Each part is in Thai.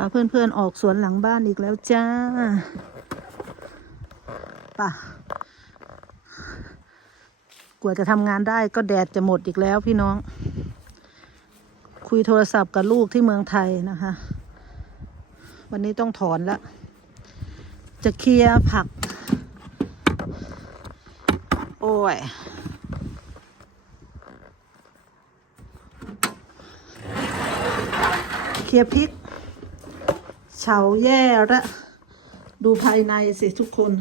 พาเพื่อนๆออกสวนหลังบ้านอีกแล้วจ้าป่ะกว่าจะทำงานได้ก็แดดจะหมดอีกแล้วพี่น้อง คุยโทรศัพท์กับลูกที่เมืองไทยนะคะ วันนี้ต้องถอนละ จะเคลียร์ผัก โอ้ยเคลียร์พริก ฉาแย่ละดูภายในสิทุกคน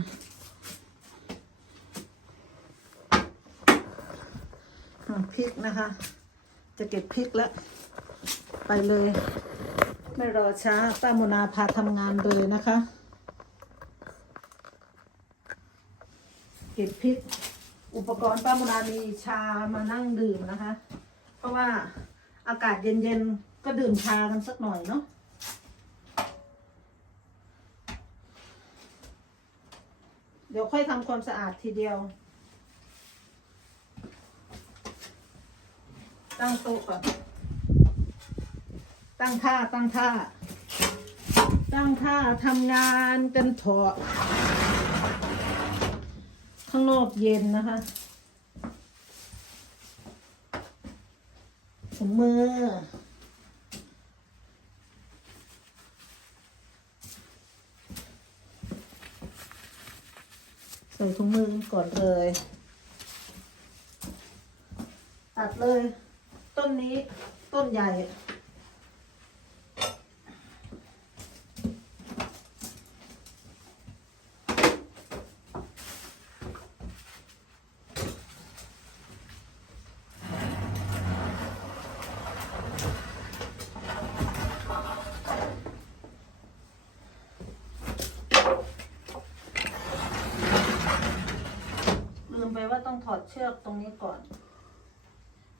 พริกนะคะ จะเก็บพริกแล้ว ไปเลย ไม่รอช้าป้าโมนาพาทำงานเลยนะคะ เก็บพริก อุปกรณ์ป้าโมนามีชามานั่งดื่มนะคะ เพราะว่าอากาศเย็นๆ ก็ดื่มชากันสักหน่อยเนาะ เดี๋ยวค่อยทำความสะอาดทีเดียว ตั้งโต๊ะก่อน ตั้งท่าตั้งท่า ตั้งท่าทำงานกันเถอะข้างนอกเย็นนะคะถุงมือ ใส่ถุงมือก่อนเลย ตัดเลย ต้นนี้ต้นใหญ่ ลืมไปว่าต้องถอดเชือกตรงนี้ก่อน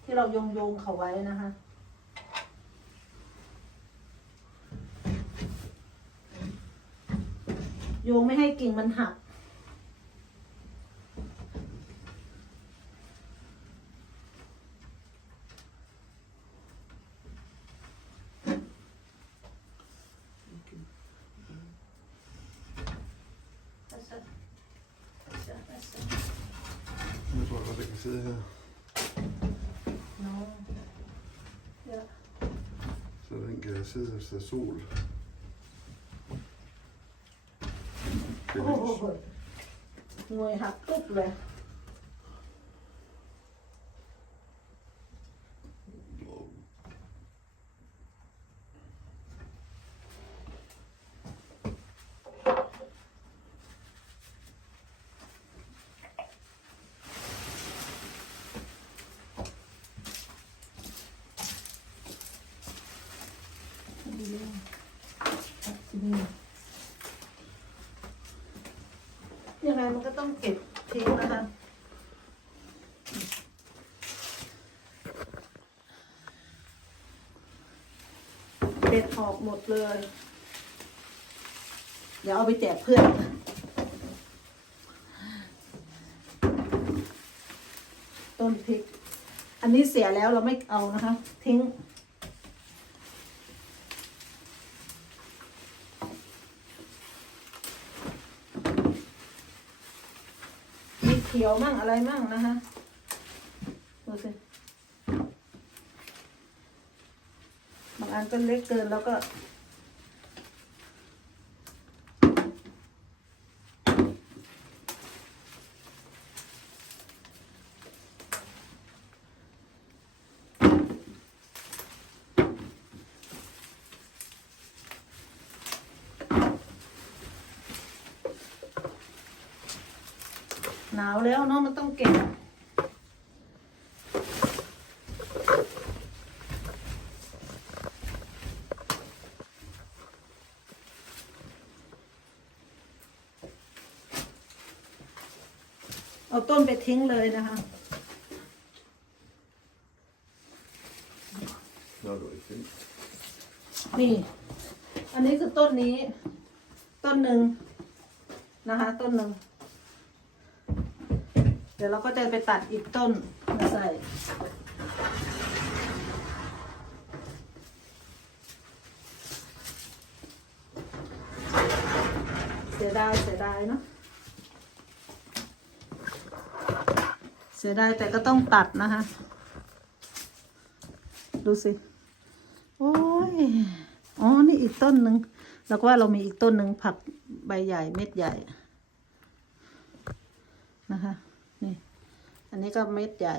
ที่เราโยงโยงเขาไว้นะคะ โยงไม่ให้กิ่งมันหัก vi kan sidde her. Nå. Ja. Så den kan sidde der er sol. Det er oh, oh, oh. Nu har jeg haft godt. ยยังไงมันก็ต้องเก็บทิ้งนะคะเด็ดออกหมดเลย เดี๋ยวเอาไปแจกเพื่อนต้นพริก อันนี้เสียแล้วเราไม่เอานะคะ ทิ้ง ขียวมั่งอะไรมั่งนะคะดูสิบางอันก็เล็กเกินแล้วก็ หนาวแล้วเนาะมันต้องเก็บเอาต้นไปทิ้งเลยนะคะ Når du er i film. นี่ อันนี้คือต้นนี้ ต้นหนึ่งนะคะ ต้นหนึ่ง เดี๋ยวเราก็จะไปตัดอีกต้นมาใส่เสียดายเสียดายเนาะเสียดายแต่ก็ต้องตัดนะคะ ดูสิ โอ้ย อ๋อ นี่อีกต้นหนึ่งแล้วก็ว่าเรามีอีกต้นหนึ่งผักใบใหญ่เม็ดใหญ่นะคะ นี่ อันนี้ก็เม็ดใหญ่